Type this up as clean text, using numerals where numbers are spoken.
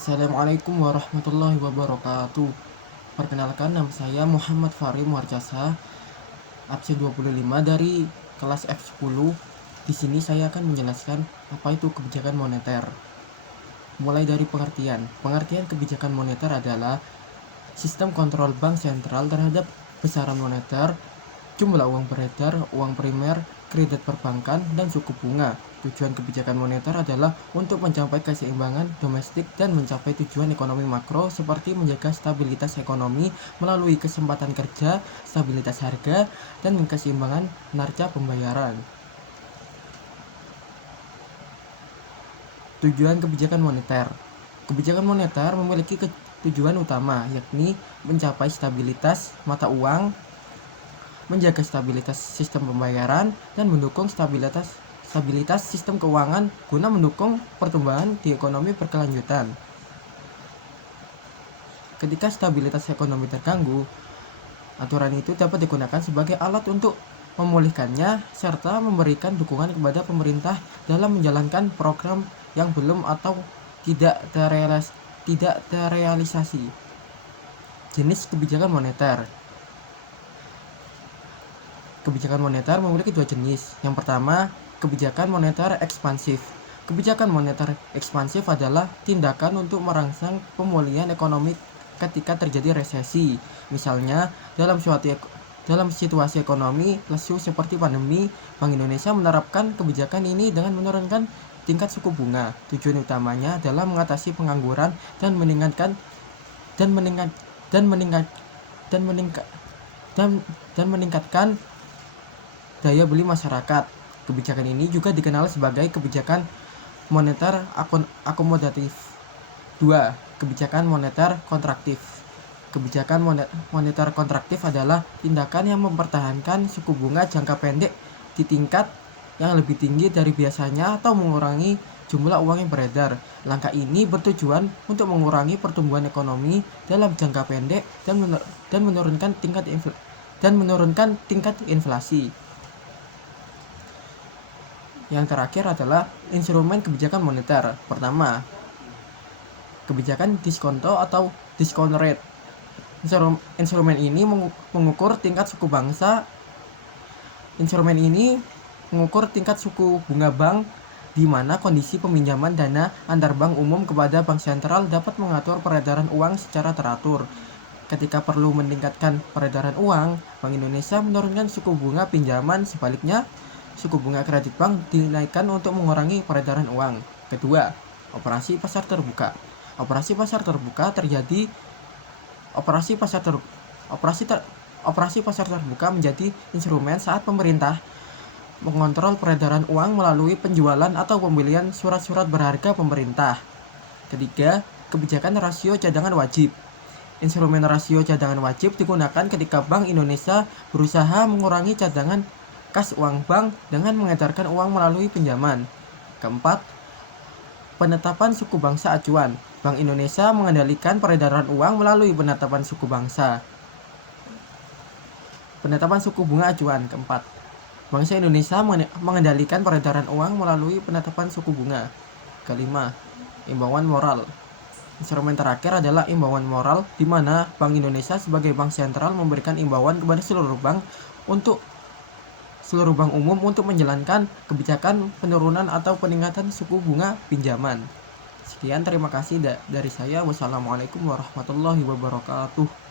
Assalamualaikum warahmatullahi wabarakatuh. Perkenalkan, nama saya Muhammad Fahri Muharjasa, absen 25 dari kelas F10. Di sini saya akan menjelaskan apa itu kebijakan moneter. Mulai dari pengertian. Pengertian kebijakan moneter adalah sistem kontrol bank sentral terhadap besaran moneter, jumlah uang beredar, uang primer, kredit perbankan, dan suku bunga. Tujuan kebijakan moneter adalah untuk mencapai keseimbangan domestik dan mencapai tujuan ekonomi makro seperti menjaga stabilitas ekonomi melalui kesempatan kerja, stabilitas harga, dan keseimbangan neraca pembayaran. Tujuan kebijakan moneter. Kebijakan moneter memiliki tujuan utama, yakni mencapai stabilitas mata uang, menjaga stabilitas sistem pembayaran, dan mendukung stabilitas sistem keuangan guna mendukung pertumbuhan di ekonomi berkelanjutan. Ketika stabilitas ekonomi terganggu, aturan itu dapat digunakan sebagai alat untuk memulihkannya serta memberikan dukungan kepada pemerintah dalam menjalankan program yang belum atau tidak terrealisasi. Jenis kebijakan moneter. Kebijakan moneter memiliki dua jenis. Yang pertama, kebijakan moneter ekspansif. Kebijakan moneter ekspansif adalah tindakan untuk merangsang pemulihan ekonomi ketika terjadi resesi. Misalnya, dalam situasi ekonomi lesu seperti pandemi, Bank Indonesia menerapkan kebijakan ini dengan menurunkan tingkat suku bunga. Tujuan utamanya adalah mengatasi pengangguran dan meningkatkan daya beli masyarakat. Kebijakan ini juga dikenal sebagai kebijakan moneter akomodatif. 2. Kebijakan moneter kontraktif. Kebijakan moneter kontraktif adalah tindakan yang mempertahankan suku bunga jangka pendek di tingkat yang lebih tinggi dari biasanya atau mengurangi jumlah uang yang beredar. Langkah ini bertujuan untuk mengurangi pertumbuhan ekonomi dalam jangka pendek dan menurunkan tingkat inflasi. Yang terakhir adalah instrumen kebijakan moneter. Pertama, kebijakan diskonto atau discount rate. Instrumen ini mengukur tingkat suku bunga bank, di mana kondisi peminjaman dana antar bank umum kepada bank sentral dapat mengatur peredaran uang secara teratur. Ketika perlu meningkatkan peredaran uang, Bank Indonesia menurunkan suku bunga pinjaman. Sebaliknya, suku bunga kredit bank dinaikkan untuk mengurangi peredaran uang. Kedua, operasi pasar terbuka. Operasi pasar terbuka menjadi instrumen saat pemerintah mengontrol peredaran uang melalui penjualan atau pembelian surat-surat berharga pemerintah. Ketiga, kebijakan rasio cadangan wajib. Instrumen rasio cadangan wajib digunakan ketika Bank Indonesia berusaha mengurangi cadangan kas uang bank dengan mengedarkan uang melalui pinjaman. Keempat, penetapan suku bangsa acuan. Bank Indonesia mengendalikan peredaran uang melalui penetapan suku bangsa. Penetapan suku bunga acuan. Keempat, Bangsa Indonesia mengendalikan peredaran uang melalui penetapan suku bunga. Kelima, imbauan moral. Instrumen terakhir adalah imbauan moral, di mana Bank Indonesia sebagai bank sentral memberikan imbauan kepada seluruh bank umum untuk menjalankan kebijakan penurunan atau peningkatan suku bunga pinjaman. Sekian, terima kasih dari saya. Wassalamualaikum warahmatullahi wabarakatuh.